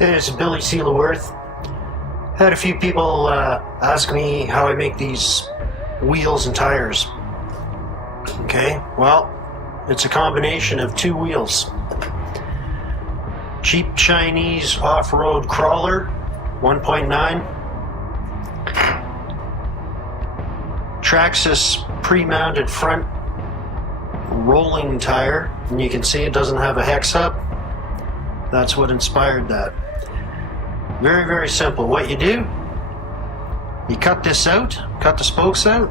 Hey, this is Billy Sealaworth. Had a few people ask me how I make these wheels and tires. Okay, well, it's a combination of two wheels. Cheap Chinese off-road crawler, 1.9. Traxxas pre-mounted front rolling tire, and you can see it doesn't have a hex hub. That's what inspired that. Very, very simple. What you do, you cut this out, cut the spokes out.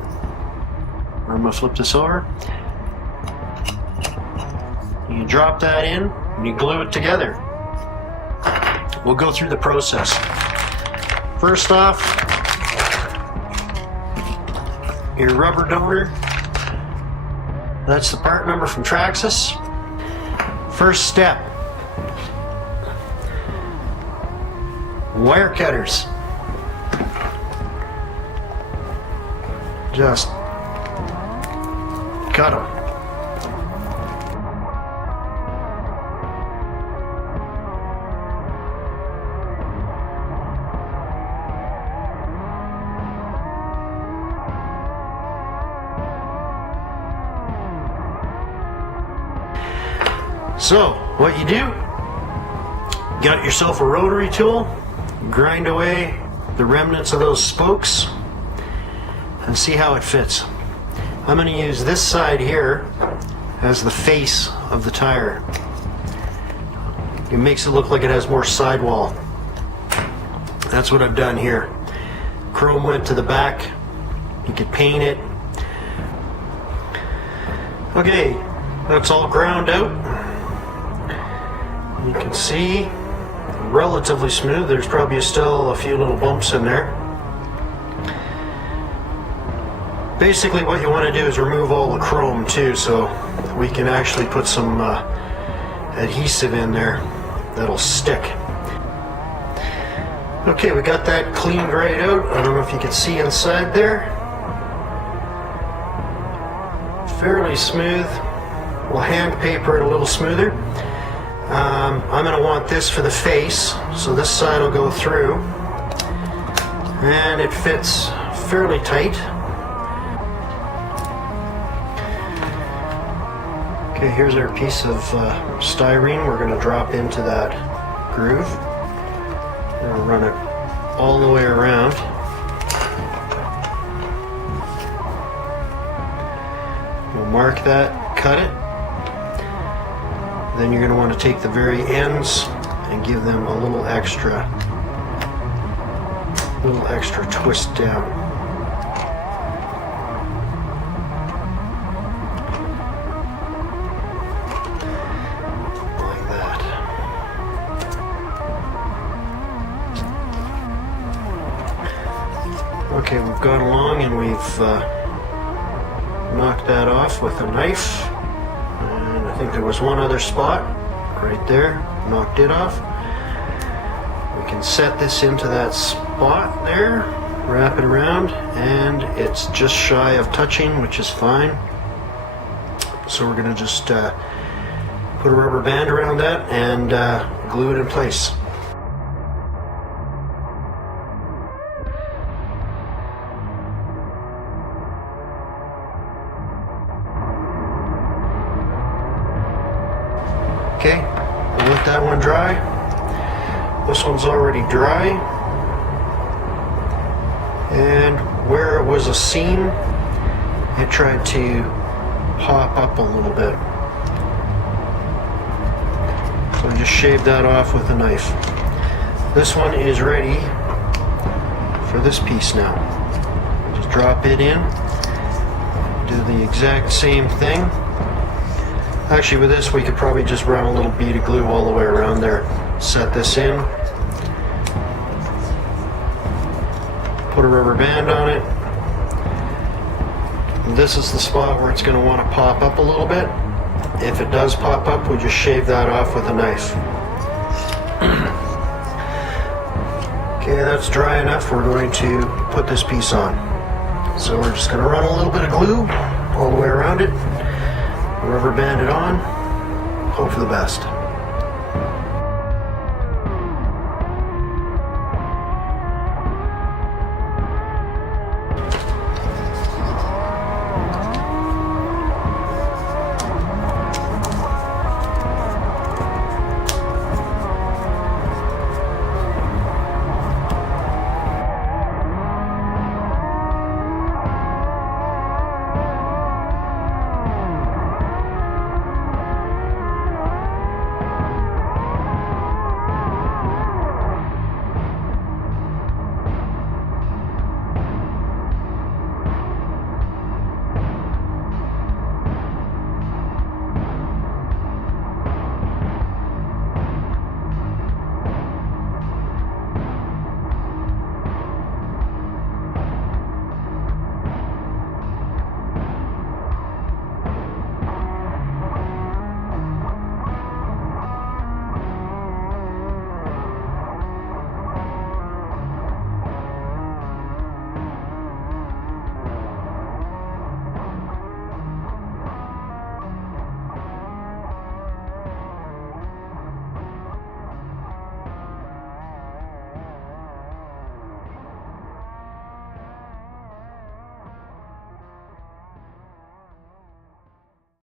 I'm going to flip this over. You drop that in and you glue it together. We'll go through the process. First off, your rubber donor. That's the part number from Traxxas. First step, wire cutters. Just cut them. So, what you do, you got yourself a rotary tool, grind away the remnants of those spokes and see how it fits. I'm going to use this side here as the face of the tire. It makes it look like it has more sidewall. That's what I've done here. Chrome went to the back. You could paint it. Okay, that's all ground out. You can see relatively smooth. There's probably still a few little bumps in there. Basically what you want to do is remove all the chrome too, so we can actually put some adhesive in there that'll stick. Okay, we got that cleaned right out. I don't know if you can see inside there. Fairly smooth. We'll hand paper it a little smoother. I'm going to want this for the face, so this side will go through, and it fits fairly tight. Okay, here's our piece of styrene. We're going to drop into that groove. We're going to run it all the way around. We'll mark that, cut it. Then you're going to want to take the very ends and give them a little extra twist down. Like that. Okay, we've gone along and we've knocked that off with a knife. I think there was one other spot right there, knocked it off. We can set this into that spot there, wrap it around, and it's just shy of touching, which is fine. So we're going to just put a rubber band around that and glue it in place. Okay, we'll let that one dry. This one's already dry. And where it was a seam, it tried to pop up a little bit. So I just shaved that off with a knife. This one is ready for this piece now. Just drop it in, do the exact same thing. Actually, with this, we could probably just run a little bead of glue all the way around there. Set this in. Put a rubber band on it. And this is the spot where it's going to want to pop up a little bit. If it does pop up, we just shave that off with a knife. Okay, that's dry enough. We're going to put this piece on. So we're just going to run a little bit of glue all the way around it. Rubber band it on, hope for the best.